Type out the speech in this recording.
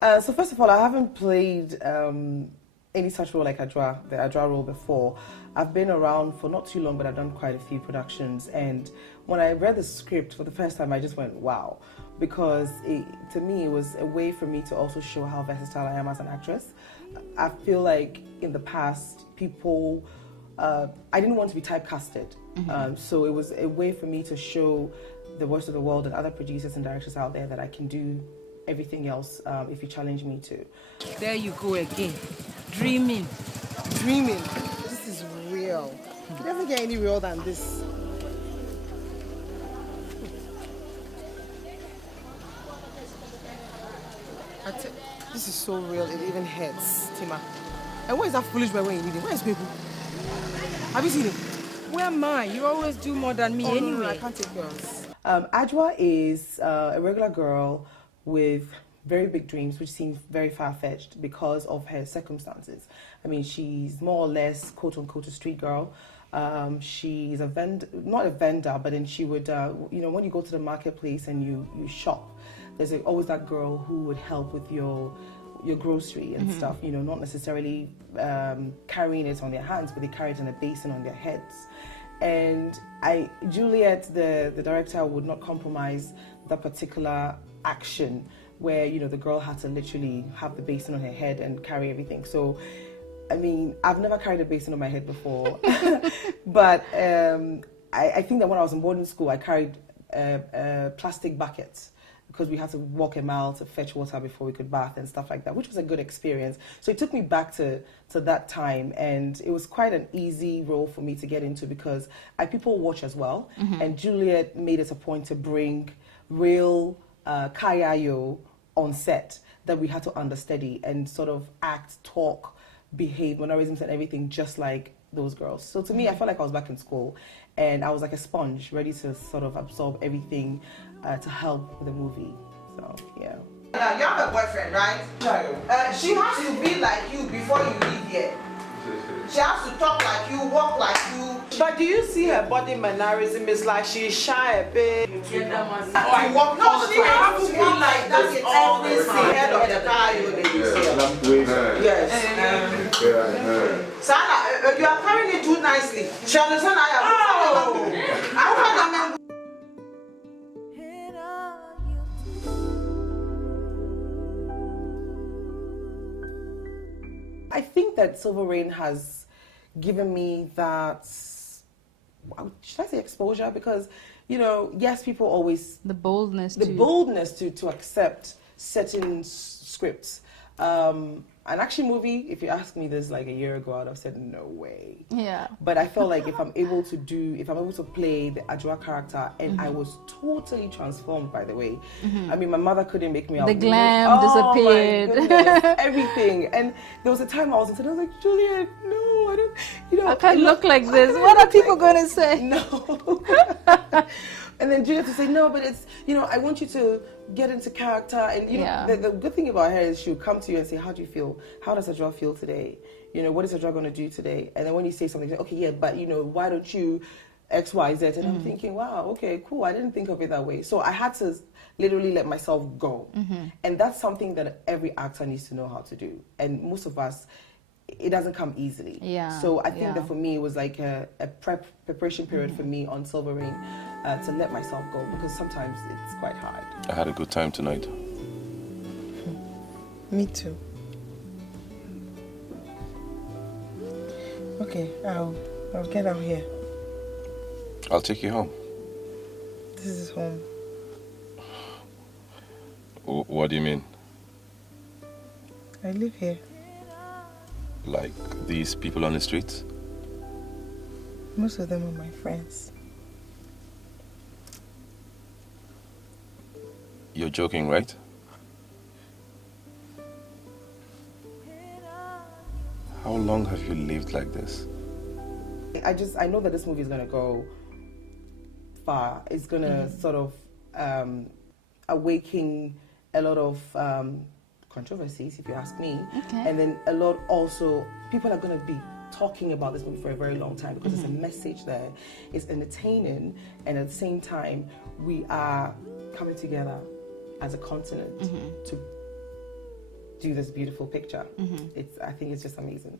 So first of all, I haven't played any such role like Adwa, the Adwa role before. I've been around for not too long, but I've done quite a few productions. And when I read the script for the first time, I just went, wow. Because to me, it was a way for me to also show how versatile I am as an actress. I feel like in the past, people, I didn't want to be typecasted. So it was a way for me to show the rest of the world and other producers and directors out there that I can do everything else if you challenge me to. There you go again. Dreaming. Dreaming. This is real. It doesn't get any real than this. This is so real, it even hurts, Tima. And where is that foolish boy when you need him? Where is people? Have you seen him? Where am I? You always do more than me anyway. No, I can't take yours. Adwa is a regular girl with very big dreams, which seem very far-fetched because of her circumstances. I mean, she's more or less, quote-unquote, a street girl. She's a vendor, not a vendor, but then she would, you know, when you go to the marketplace and you shop, there's always that girl who would help with your grocery and stuff, you know, not necessarily carrying it on their hands, but they carry it in a basin on their heads. And Juliet, the director, would not compromise that particular action where, you know, the girl had to literally have the basin on her head and carry everything. So, I mean, I've never carried a basin on my head before, but I think that when I was in boarding school, I carried a plastic bucket because we had to walk a mile to fetch water before we could bath and stuff like that, which was a good experience. So it took me back to that time, and it was quite an easy role for me to get into because people watch as well, and Juliet made it a point to bring real kayayo on set that we had to understudy and sort of act, talk, behave, mannerisms and everything just like those girls. So to me, I felt like I was back in school and I was like a sponge, ready to sort of absorb everything to help with the movie. So, yeah. Now, you have a boyfriend, right? She has to be like you before you leave here. She has to talk like you, walk like you. But do you see her body mannerism? It's like she's shy a bit. I walk no, she has to walk like that in every head of the car you Yes. Sana, you are carrying it too nicely. She understand I am. I think that Silver Rain has given me that, should I say exposure? Because, you know, yes, people always... The boldness to accept certain scripts. An action movie, if you asked me this like a year ago, I'd have said no way. Yeah. But I felt like if I'm able to play the Adwa character, and I was totally transformed, by the way. I mean, my mother couldn't make me out. The glam disappeared. My goodness, everything. And there was a time I was in, I was like, Juliet, no, I don't, you know. I can't look like this. What are people going to say? No. And then Juliet to say, no, but it's, you know, I want you to get into character. And, you know, the good thing about her is she'll come to you and say, how do you feel? How does Adwa feel today? You know, what is Adwa going to do today? And then when you say something, okay, yeah, but, you know, why don't you X, Y, Z? And I'm thinking, wow, okay, cool. I didn't think of it that way. So I had to literally let myself go. And that's something that every actor needs to know how to do. And most of us, it doesn't come easily. Yeah. So I think that for me, it was like a preparation period for me on Silver Rain to let myself go, because sometimes it's quite hard. I had a good time tonight. Me too. Okay, I'll get out here. I'll take you home. This is home. What do you mean? I live here. Like these people on the streets? Most of them are my friends. You're joking, right? How long have you lived like this? I know that this movie is going to go far. It's going to sort of awaken a lot of controversies, if you ask me. Okay. And then a lot also, people are going to be talking about this movie for a very long time because there's a message there. It's entertaining, and at the same time, we are coming together as a continent to do this beautiful picture. I think it's just amazing.